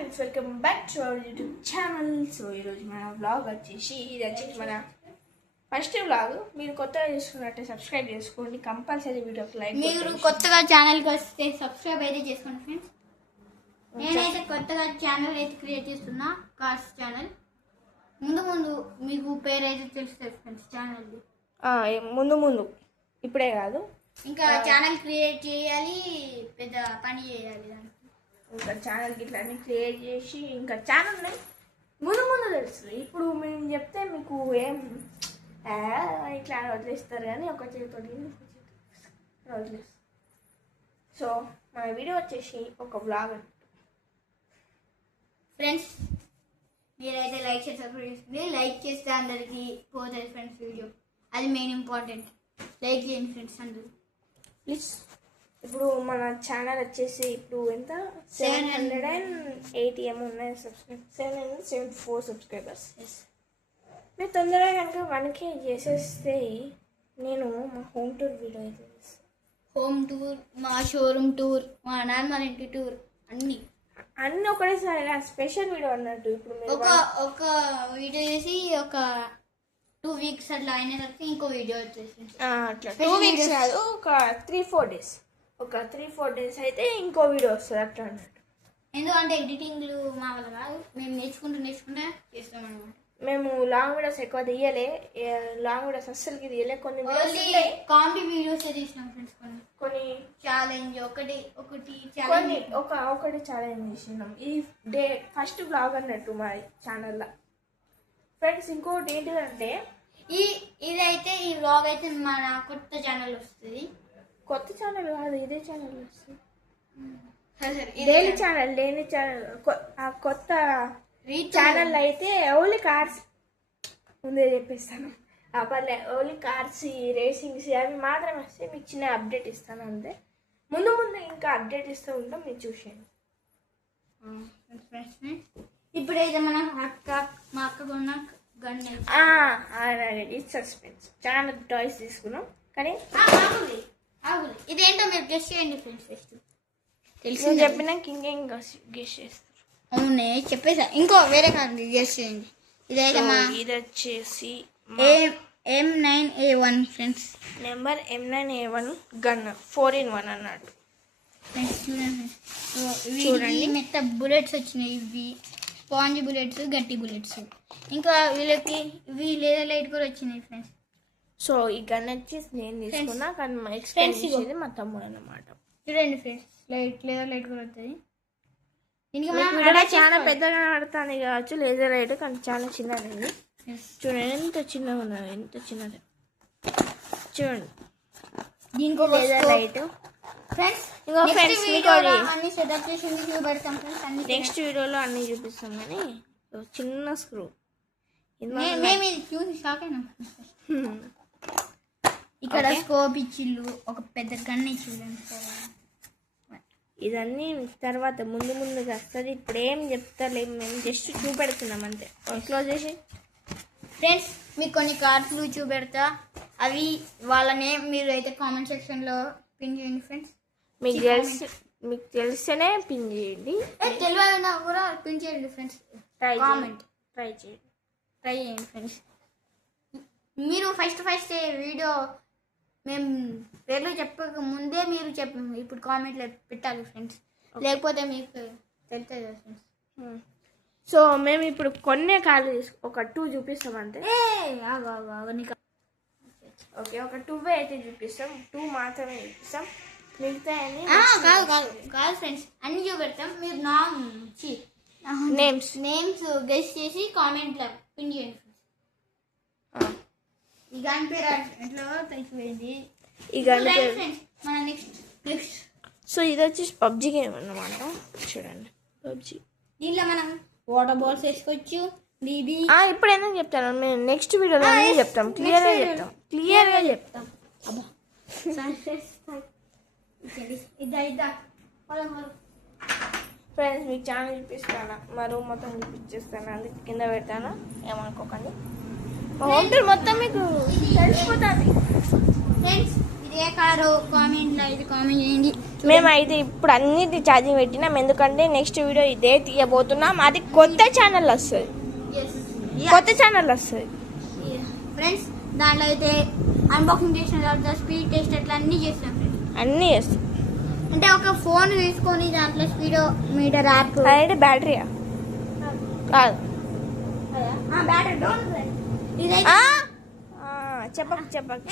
Friends welcome back to our YouTube channel. So ఈరోజు మన vlog వచ్చేసి మన ఫస్ట్ వ్లాగ్. మీరు కొత్తగా చేసుకున్నట్టే సబ్స్క్రైబ్ చేసుకోండి, కంపల్సరీ వీడియోకి లైక్. మీరు కొత్తగా ఛానల్కి వస్తే సబ్స్క్రైబ్ అయితే చేసుకోండి ఫ్రెండ్స్. నేనైతే కొత్తగా ఛానల్ అయితే క్రియేట్ చేస్తున్నా, కార్స్ ఛానల్. ముందు మీకు పేరు అయితే తెలుస్తుంది ఫ్రెండ్స్ ఛానల్ది. ముందు ఇప్పుడే కాదు, ఇంకా ఛానల్ క్రియేట్ చేయాలి, పెద్ద పని చేయాలి దానికి. ఇంకా ఛానల్కి ఇట్లా అన్ని క్రియేట్ చేసి ఇంకా ఛానల్ ముందు తెలుస్తుంది. ఇప్పుడు మేము చెప్తే మీకు ఏం ఇట్లా వదిలేస్తారు కానీ ఒక చేతితోటి వదిలేస్తారు. సో మన వీడియో వచ్చేసి ఒక వ్లాగ్ ఫ్రెండ్స్. మీరైతే లైక్ చేసి సబ్స్క్రైబ్ చేస్తుంది. లైక్ చేస్తే అందరికి పోతుంది ఫ్రెండ్స్ వీడియో, అది మెయిన్ ఇంపార్టెంట్. లైక్ చేయండి ఫ్రెండ్స్ అందరూ ప్లీజ్. ఇప్పుడు మన ఛానల్ వచ్చేసి ఇప్పుడు ఎంత 780 ఉన్నాయి సబ్స్క్రైబ్, 774 సబ్స్క్రైబర్స్. మీరు తొందరగా కనుక 1K చేసేస్తే నేను మా హోమ్ టూర్ వీడియో అయితే చేస్తాను. హోమ్ టూర్, మా షోరూమ్ టూర్, మా నాన్నమ్మ ఇంటి టూర్, అన్నీ ఒకటేసారి స్పెషల్ వీడియో అన్నట్టు. ఇప్పుడు ఒక వీడియో చేసి ఒక 2 వీక్స్ అట్లా అయిన తర్వాత ఇంకో వీడియో వచ్చేసి అట్లా 2 వీక్స్ కాదు, ఒక 3-4 డేస్, ఒక 3-4 డేస్ అయితే ఇంకో వీడియో వస్తుంది అట్లా అన్నట్టు. ఎందుకంటే ఎడిటింగ్లు మా వల్ల కాదు, మేము నేర్చుకుంటూ చేస్తాం అనమాట. మేము లాంగ్ వీడియోస్ ఎక్కువ తీయలే, లాంగ్ వీడియోస్ అస్సలకి తీయలే. కొన్ని కామెడీ వీడియోస్ తీసినాం ఫ్రెండ్స్. కొన్ని ఛాలెంజ్ ఒకటి ఛాలెంజ్ చేసినాం. ఈ డే ఫస్ట్ బ్లాగ్ అన్నట్టు మా ఛానల్లో ఫ్రెండ్స్. ఇంకోటి ఏంటిదంటే ఇదైతే ఈ వ్లాగ్ అయితే మన కొత్త ఛానల్ వస్తుంది. కొత్త ఛానల్ కాదు, ఇదే ఛానల్ వస్తుంది. డైలీ ఛానల్ ఆ కొత్త ఛానల్ అయితే ఓన్లీ కార్స్ ముందే చెప్పేస్తాను. పర్లే, ఓన్లీ కార్స్, రేసింగ్స్ అవి మాత్రమే వస్తే మీకు చిన్న అప్డేట్ ఇస్తాను అంతే. ముందు ఇంకా అప్డేట్ ఇస్తూ ఉంటాం, మీరు చూసేయండి. ఇప్పుడైతే మనం మా అక్క కొన్న గన్ సస్పెన్స్. చాలా టాయ్స్ తీసుకున్నాం కానీ ఇదేంటో మీరు గెస్ చేయండి ఫ్రెండ్స్. ఫస్ట్ తెలిసి చెప్పినాక ఇంకేం గెస్ చేస్తారు. అవునే చెప్పేసా, ఇంకో వేరే కాదు గెస్ చేయండి. ఇదైతే ఇది వచ్చేసి M9A1 friends. Number M9A1 gun 4-in-1 అన్నట్టు. చూడండి మెత్త బుల్లెట్స్ వచ్చినాయి. ఇవి స్పాంజ్ బుల్లెట్స్, గట్టి బుల్లెట్స్. ఇంకా ఇవి లేజర్ లైట్ కూడా వచ్చినాయి ఫ్రెండ్స్. సో ఈ గన్ వచ్చేసి నేను తీసుకున్నా కానీ ఎక్స్ప్లెయిన్ చేసేది మా తమ్ముడు అన్నమాట. చూడండి ఫ్రెండ్స్, లేజర్ లైట్ కూడా వస్తుంది. చాలా పెద్దగా పడుతుంది కావచ్చు లేజర్ లైట్, కానీ చాలా చిన్నది. చూడండి ఎంత చిన్నగా ఉన్నది, ఎంత చిన్నది చూడండి. దీనికి లేజర్ లైట్ ఫ్రెండ్స్. నెక్స్ట్ వీడియోలో అన్ని చూపిస్తాం కానీ చిన్న స్క్రూ. ఇక్కడ స్కోప్ ఇచ్చిళ్ళు, ఒక పెద్ద గన్ ఇచ్చిళ్ళు. ఇదన్నీ తర్వాత ముందుగా వస్తుంది. ఇప్పుడు ఏం చెప్తలేము, మేము జస్ట్ చూపెడుతున్నాం అంతే. క్లోజ్ చేసి ఫ్రెండ్స్ మీకు కొన్ని కార్డ్స్లు చూపెడతా, అవి వాళ్ళ నేమ్ మీరు అయితే కామెంట్ సెక్షన్లో పిన్ చేయండి ఫ్రెండ్స్. మీకు తెలిస్తేనే పిన్ చేయండి, తెలియనా కూడా పిన్ చేయండి ఫ్రెండ్స్. ట్రై చేయండి ఫ్రెండ్స్. మీరు ఫస్ట్ వీడియో మేము పేర్లు చెప్పక ముందే మీరు ఇప్పుడు కామెంట్లో పెట్టాలి ఫ్రెండ్స్, లేకపోతే మీకు తెలుస్తుంది కదా ఫ్రెండ్స్. సో మేము ఇప్పుడు కొన్నే కార్లు ఒక 2 చూపిస్తాం అంతే. ఓకే, ఒక 2 అయితే చూపిస్తాం, 2 మాత్రమే చూపిస్తాం. మిగతా కాదు ఫ్రెండ్స్, అన్ని చూపెడతాం. మీరు నేమ్స్ గెస్ చేసి కామెంట్లో పిన్ చేయండి ఫ్రెండ్స్. ఈ గన్ పేరు ఎట్లా తెలిసిపోయింది. ఈ గన్ పేరు మన నెక్స్ట్ సో ఇది వచ్చేసి పబ్జి గేమ్ అన్నమాట. చూడండి పబ్జి, దీంట్లో మనం వాటర్ బాల్స్ వేసుకోవచ్చు. బీబీ ఇప్పుడు ఎందుకు చెప్తాను, మేము నెక్స్ట్ వీడియోలో అన్నీ చెప్తాం, క్లియర్గా చెప్తాం. ఫ్రెండ్స్ మీకు ఛానల్ చూపిస్తాను, మా రూమ్ మొత్తం చూపించేస్తాను, అందుకే కింద పెడతాను, ఏమనుకోకండి. హోమ్ టూర్ మొత్తం మీకు తెలిసిపోతుంది ఫ్రెండ్స్. ఇదే కారు కామెంట్లో అయితే కామెంట్ చేయండి. మేము అయితే ఇప్పుడు అన్నిటి ఛార్జింగ్ పెట్టినాం, ఎందుకంటే నెక్స్ట్ వీడియో ఇదే తీయబోతున్నాం. అది కొత్త ఛానల్ వస్తుంది, కొత్త ఛానల్ వస్తుంది ఫ్రెండ్స్. దాంట్లో అయితే అన్బాక్సింగ్ చేసిన తర్వాత స్పీడ్ టెస్ట్ అట్లా అన్నీ చేస్తాం ఫ్రెండ్స్. అన్నీ చేస్తాం. అంటే ఒక ఫోన్ తీసుకొని దాంట్లో స్పీడ్ మీటర్ యాప్ అదే బ్యాటరీయా కాదు, బ్యాటరీ చెప్పకు చెప్పకు.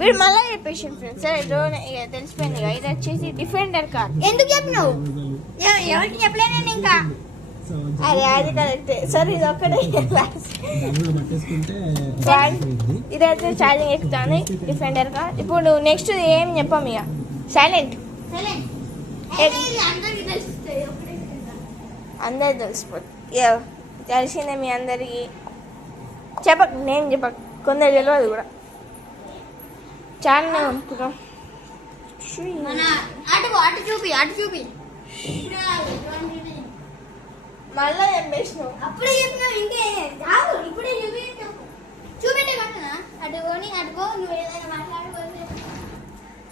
వీడు మళ్ళీ చెప్పేసి ఫ్రెండ్స్, సరే డ్రోన్ తెలిసిపోయింది. ఇది వచ్చేసి డిఫెండర్ కార్. ఎందుకు చెప్పినావు? ఎవరికి చెప్పలేను నేను ఇంకా. అరే అది కరెక్ట్. సరే ఇది ఒక్కడే ఇదైతే ఛార్జింగ్ ఎక్కుతాను డిఫెండర్ కార్. ఇప్పుడు నెక్స్ట్ ఏం చెప్పాము ఇక, సైలెంట్. అందరు తెలిసిపోతుంది, తెలిసిందే మీ అందరికి. చెప్పక నేను చెప్పక, కొందరు తెలియదు కూడా. చాలా పంపుతాం. అటు చూపి మళ్ళా చెప్పేసినావు. అప్పుడే చెప్పినావు. ఇంకే ఇప్పుడే చూపెట్టే కట్టనా? అటుకొని అటుకో, నువ్వు ఏదైనా మాట్లాడుకోవాలి.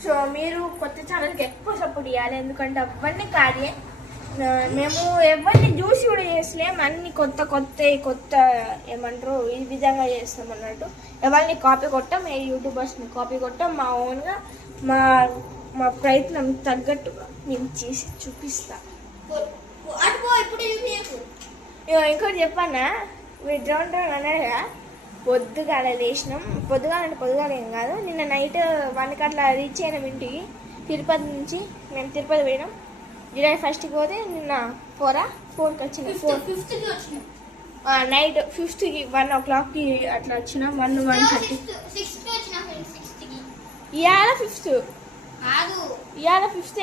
సో మీరు కొత్త ఛానల్కి ఎక్కువ సపోర్ట్ ఇవ్వాలి, ఎందుకంటే అవన్నీ కార్యే. మేము ఎవరిని చూసి కూడా చేసలేం, అన్ని కొత్త ఏమంటారు ఈ విధంగా చేస్తాం అన్నట్టు. ఎవరిని కాపీ కొట్టాం, ఏ యూట్యూబర్స్ని కాపీ కొట్టాం. మా ఓన్గా మా ప్రయత్నం తగ్గట్టుగా మేము చేసి చూపిస్తాం. ఇంకోటి చెప్పన్నా, మీరు డ్రోన్ అన్నాడు కదా, పొద్దుగాల లేచినాం. పొద్దుగాల ఏం కాదు, నిన్న నైట్ 1కి అట్లా రీచ్ అయినాం ఇంటికి. తిరుపతి నుంచి మేము తిరుపతి పోయినాం. జూలై 1కి పోతే నిన్న 4కి వచ్చినాం. నైట్ 5కి 1 o'clockకి అట్లా వచ్చినాం. 1:30 ఇవాళ 5th, ఇవాళ 5th.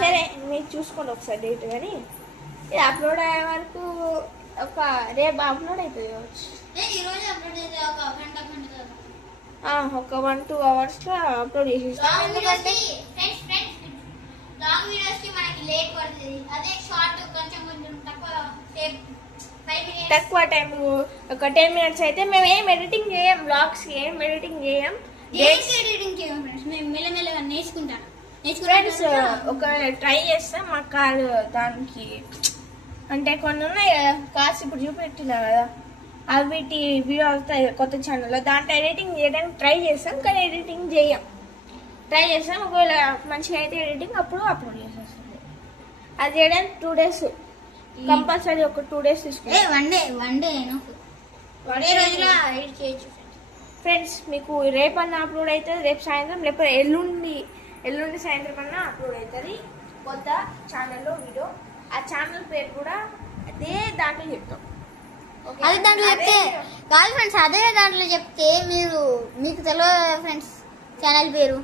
సరే మీరు చూసుకోండి ఒకసారి డేట్. కానీ ఇది అప్లోడ్ అయ్యే వరకు రేపు అప్లోడ్ అవుతుంది కావచ్చు. ఒక 1-2 hours అప్లోడ్ చేసేస్తాం. ఎందుకంటే తక్కువ టైం, ఒక 10 minutes అయితే మేము ఏం ఎడిటింగ్ చేయం. బ్లాగ్స్ ఏం ఎడిటింగ్ చేయం. మెల్లమెల్లగా నేర్చుకుంటాను ఫ్రెండ్స్. ఒక ట్రై చేస్తాం. మా కార్ దానికి అంటే కొన్ని ఉన్నాయి కదా కార్స్, ఇప్పుడు చూపెట్టినా కదా, అవి వీడియో అవుతాయి కొత్త ఛానల్లో. దాంట్లో ఎడిటింగ్ చేయడానికి ట్రై చేస్తాం, కానీ ఎడిటింగ్ ట్రై చేస్తాం. ఒకవేళ మంచిగా అయితే ఎడిటింగ్ అప్పుడు అప్లోడ్ చేసేస్తుంది. అది చేయడానికి 2 days కంపల్సరీ, ఒక 2 days తీసుకుంటాం. వన్ డే రోజులో ఎడిట్ చేయొచ్చు ఫ్రెండ్స్. మీకు రేపన్నా అప్లోడ్ అవుతుంది, రేపు సాయంత్రం, లేకపోతే ఎల్లుండి సాయంత్రం అన్నా అప్లోడ్ అవుతుంది కొత్త ఛానల్లో వీడియో. ఆ ఛానల్ పేరు కూడా అదే దాంట్లో చెప్తాం. అదే దాంట్లో చెప్తే కాదు ఫ్రెండ్స్, అదే దాంట్లో చెప్తే మీకు తెలియదు ఫ్రెండ్స్ ఛానల్ పేరు,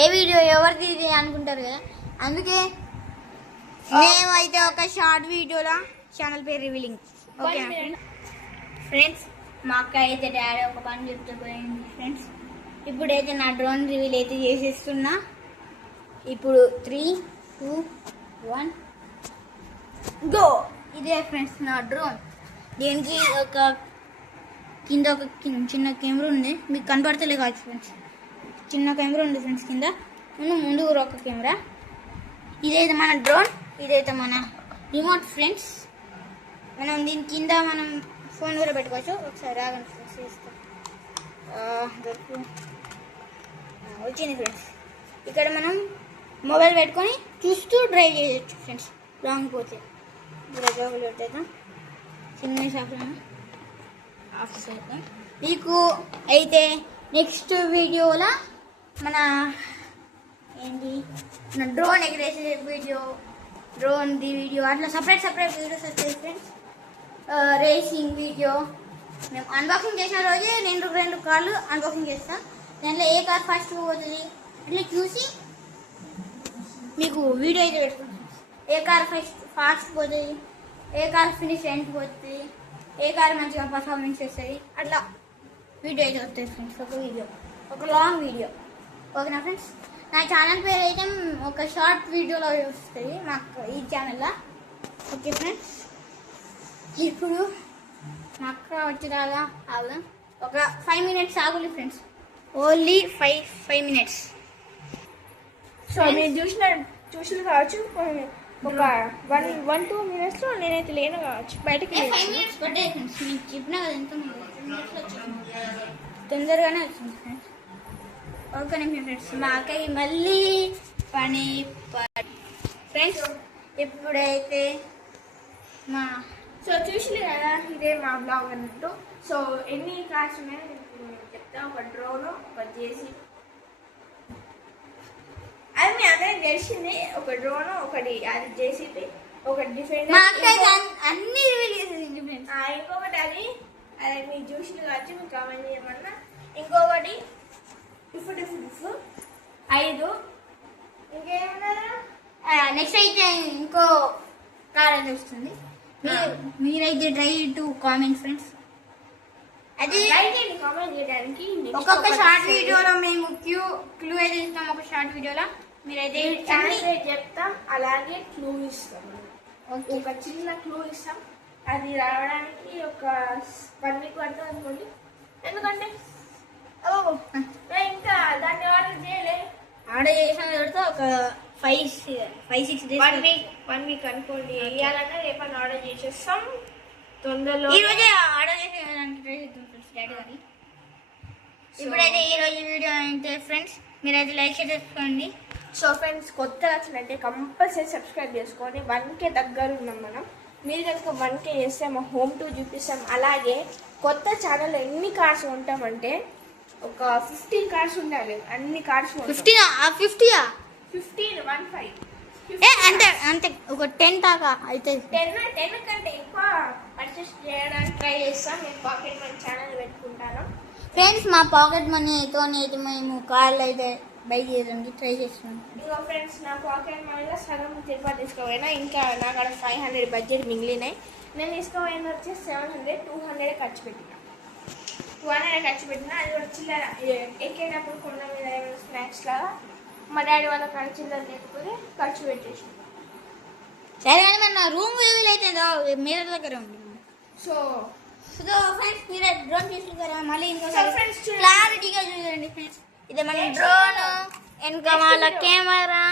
ఏ వీడియో ఎవరిది ఇది అనుకుంటారు కదా. అందుకే మేమైతే ఒక షార్ట్ వీడియోలో ఛానల్ పేరు రివీలింగ్. ఓకే ఫ్రెండ్స్, మా అక్క అయితే డాడీ ఒక పని చెప్తే పోయింది ఫ్రెండ్స్. ఇప్పుడైతే నా డ్రోన్ రివీల్ అయితే చేసేస్తున్నా. ఇప్పుడు 3, 2, 1 గో. ఇదే ఫ్రెండ్స్ నా డ్రోన్. దీనికి కింద ఒక చిన్న కెమెరా ఉంది, మీకు కనపడతలే కాదు ఫ్రెండ్స్. చిన్న కెమెరా ఉంది ఫ్రెండ్స్ కింద, ముందు ఒక కెమెరా. ఇదైతే మన డ్రోన్, ఇదైతే మన రిమోట్ ఫ్రెండ్స్. మనం దీని కింద మనం ఫోన్ కూడా పెట్టుకోవచ్చు. ఒకసారి ఆగండి ఫ్రెండ్స్, చేస్తాం. వచ్చింది ఫ్రెండ్స్. ఇక్కడ మనం మొబైల్ పెట్టుకొని చూస్తూ డ్రైవ్ చేయొచ్చు ఫ్రెండ్స్. లాంగ్ పోతే జోగులు పెట్టేద్దాం, చిన్న షాప్లో ఆఫ్ చేద్దాం. మీకు అయితే నెక్స్ట్ వీడియోలో మన డ్రోన్ ఎగరేసే వీడియో, డ్రోన్ది వీడియో, అట్లా సపరేట్ వీడియోస్ వస్తాయి ఫ్రెండ్స్. రేసింగ్ వీడియో మేము అన్బాక్సింగ్ చేసిన రోజే నేను 2 కార్లు అన్బాక్సింగ్ చేస్తాను. దాంట్లో ఏ కార్ ఫస్ట్ పోతుంది అట్లా చూసి మీకు వీడియో అయితే పెట్టుకుంటాం. ఏ కార్ ఫాస్ట్ పోతుంది, ఏ కార్ ఫినిష్ ఎండ్ పోతుంది, ఏ కార్ మంచిగా పర్ఫార్మెన్స్ చేస్తుంది, అట్లా వీడియో అయితే వస్తుంది ఫ్రెండ్స్. ఒక లాంగ్ వీడియో. ఓకేనా ఫ్రెండ్స్. నా ఛానల్ పేరు అయితే ఒక షార్ట్ వీడియోలో వస్తుంది మాకు ఈ ఛానల్లో. ఓకే ఫ్రెండ్స్, ఇప్పుడు మా అక్క వచ్చి రాగా ఆగుదాం. ఒక 5 minutes ఆగులి ఫ్రెండ్స్, ఓన్లీ 5 minutes. సో మీరు చూసిన కావచ్చు, ఒక 1-2 minutes లో నేనైతే లేను కావచ్చు, బయటకి 5 minutes పడ్డాయి ఫ్రెండ్స్. నేను చెప్పినా కదా ఎంత 5 minutes వచ్చింది, తొందరగానే వచ్చింది ఫ్రెండ్స్. ఓకే ఫ్రెండ్స్, మా అక్కకి మళ్ళీ పని ఫ్రెండ్స్. ఇప్పుడైతే మా సో చూసిలే కదా, ఇదే మా బ్లాగ్ అన్నట్టు. సో ఎన్ని కార్స్ ఉన్నాయో నేను చెప్తా. ఒక డ్రోన్, ఒక జేసీ, అది మీ అందరికి తెలిసింది. ఒక డ్రోన్, ఒకటి అది జేసీపీ, ఒకటి మా డిఫెండర్, అక్క అన్ని రివీల్ చేసేసింది ఫ్రెండ్స్. ఇంకొకటి అది మీరు చూసిన కావచ్చు, మీకు కామెంట్ చేయమన్నా. ఇంకొకటి ఇఫ్ 5. ఇంకేమన్నా నెక్స్ట్ అయితే ఇంకో కార్ అయితే వస్తుంది. మీరైతే ట్రై టు కామెంట్ ఫ్రెండ్స్. అది కామెంట్ చేయడానికి ఒక్కొక్క షార్ట్ వీడియోలో మేము క్లూ అయితే ఇస్తాం. ఒక షార్ట్ వీడియోలో మీరైతే చెప్తాం, అలాగే క్లూ ఇస్తాం. ఒక చిన్న క్లూ ఇస్తాం. అది రావడానికి ఒక 1 week పడుతుంది అనుకోండి. ఎందుకంటే ఇంకా దాన్ని ఆర్డర్ చేయలే. ఆర్డర్ చేసిన తర్వాత ఒక 5-6 days, 1 week అనుకోండి. ఇవ్వాలన్నా రేపన్నా ఆర్డర్ చేసేస్తాం తొందరలో. ఈ రోజే ఆర్డర్ చేసేదానికి ట్రై చేద్దాం ఫ్రెండ్స్, డాడీ గారి. ఇప్పుడైతే ఈ రోజు వీడియో అయితే ఫ్రెండ్స్ మీరైతే లైక్ చేసుకోండి. సో ఫ్రెండ్స్, కొత్త వచ్చినట్టే కంపల్సరీ సబ్స్క్రైబ్ చేసుకోండి. 1K దగ్గర ఉన్నాం మనం. మీరు కనుక 1K చేస్తే మా హోమ్ టూర్ చూపిస్తాం. అలాగే కొత్త ఛానల్లో ఎన్ని కార్స్ ఉంటామంటే ఒక 15 కార్స్ ఉండాలి. అన్ని కార్స్ 50 అంతే అంతే, ఒక 10 దాకా అయితే 10 కంటే ఎక్కువ పర్చేస్ చేయడానికి ట్రై చేస్తాం. మేము పాకెట్ మనీ ఛానల్ పెట్టుకుంటాను ఫ్రెండ్స్. మా పాకెట్ మనీ అయితే మేము కార్లు అయితే బై చేయడానికి ట్రై చేస్తున్నాం. ఇంకో ఫ్రెండ్స్, నా పాకెట్ మనీలో సగం తిరుపతి తీసుకుపోయినా, ఇంకా నాకు అక్కడ 500 బడ్జెట్ మిగిలినాయి. నేను తీసుకుపోయిన వచ్చేసి 700, 200 ఖర్చు పెట్టిన. 200 ఖర్చు పెట్టినా, అది కూడా చిల్లర ఎక్కేటప్పుడు కొండ మీద స్నాక్స్ లాగా మా డాడీ వాళ్ళ కాడ చిల్లర లేకపోతే ఖర్చు పెట్టేసి. సరే కానీ మరి నా రూమ్ రివీల్ అయితే మీర దగ్గర ఉంది. సో ఫ్రెండ్స్, మీరే డ్రోన్ తీసుకుంటారా? మళ్ళీ So friends, క్లారిటీగా చూడండి ఫ్రెండ్స్. ఇది మన డ్రోన్, వెనక వాళ్ళ కెమెరా.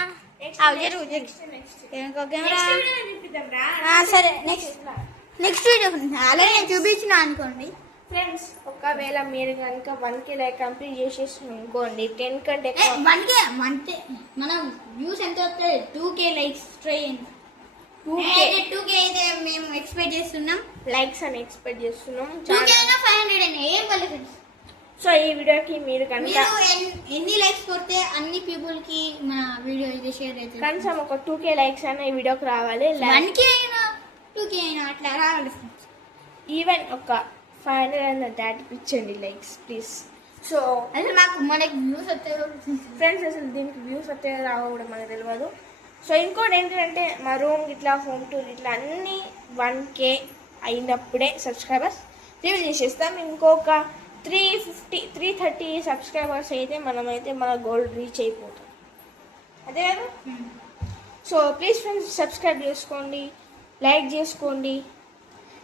సరే నెక్స్ట్ వీడియో అలాగే నేను చూపించిన అనుకోండి ఫ్రెండ్స్. ఒకవేళ మీరు కనుక 1K లైక్ కంప్లీట్ చేసేసి అనుకోండి, 10 కంటే 1K మనం వ్యూస్ ఎంత వస్తాయి? 2K లైక్స్ ట్రై చేయండి. 2K అయితే మేము ఎక్స్పెక్ట్ చేస్తున్నాం. లైక్స్ అని ఎక్స్పెక్ట్ చేస్తున్నాం. 2K అయినా 500 అయినా ఏం పర్లేదు ఫ్రెండ్స్. సో ఈ వీడియోకి మీరు కనుక ఎన్ని లైక్స్ కొడితే అన్ని పీపుల్ కి మన వీడియో అయితే షేర్ అవుతుంది. కనీసం ఒక 2K లైక్స్ అయినా ఈ వీడియోకి రావాలి. 1K అయినా 2K అయినా అట్లా రావాలి ఫ్రెండ్స్. ఈవెన్ ఒక 500 అయినా దాటిపించండి లైక్స్ ప్లీజ్. సో అసలు మనకి వ్యూస్ వస్తాయో ఫ్రెండ్స్, అసలు దీనికి వ్యూస్ వస్తాయో రావో కూడా మనకు తెలియదు. సో ఇంకోటి ఏంటంటే మా రూమ్ ఇట్లా హోమ్ టూర్ ఇట్లా అన్నీ 1K అయినప్పుడే సబ్స్క్రైబర్స్ రివీల్ చేసేస్తాం. ఇంకొక 330 సబ్స్క్రైబర్స్ అయితే మనమైతే మన గోల్ రీచ్ అయిపోతాం. అదే కదా. సో ప్లీజ్ ఫ్రెండ్స్, సబ్స్క్రైబ్ చేసుకోండి, లైక్ చేసుకోండి.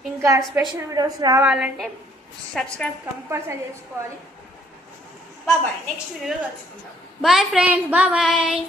ఇంకా స్పెషల్ వీడియోస్ రావాలంటే సబ్స్క్రైబ్ కంపల్సరీ చేసుకోవాలి. బాయ్, నెక్స్ట్ వీడియోలో కలుసుకుందాం. Bye friends, bye.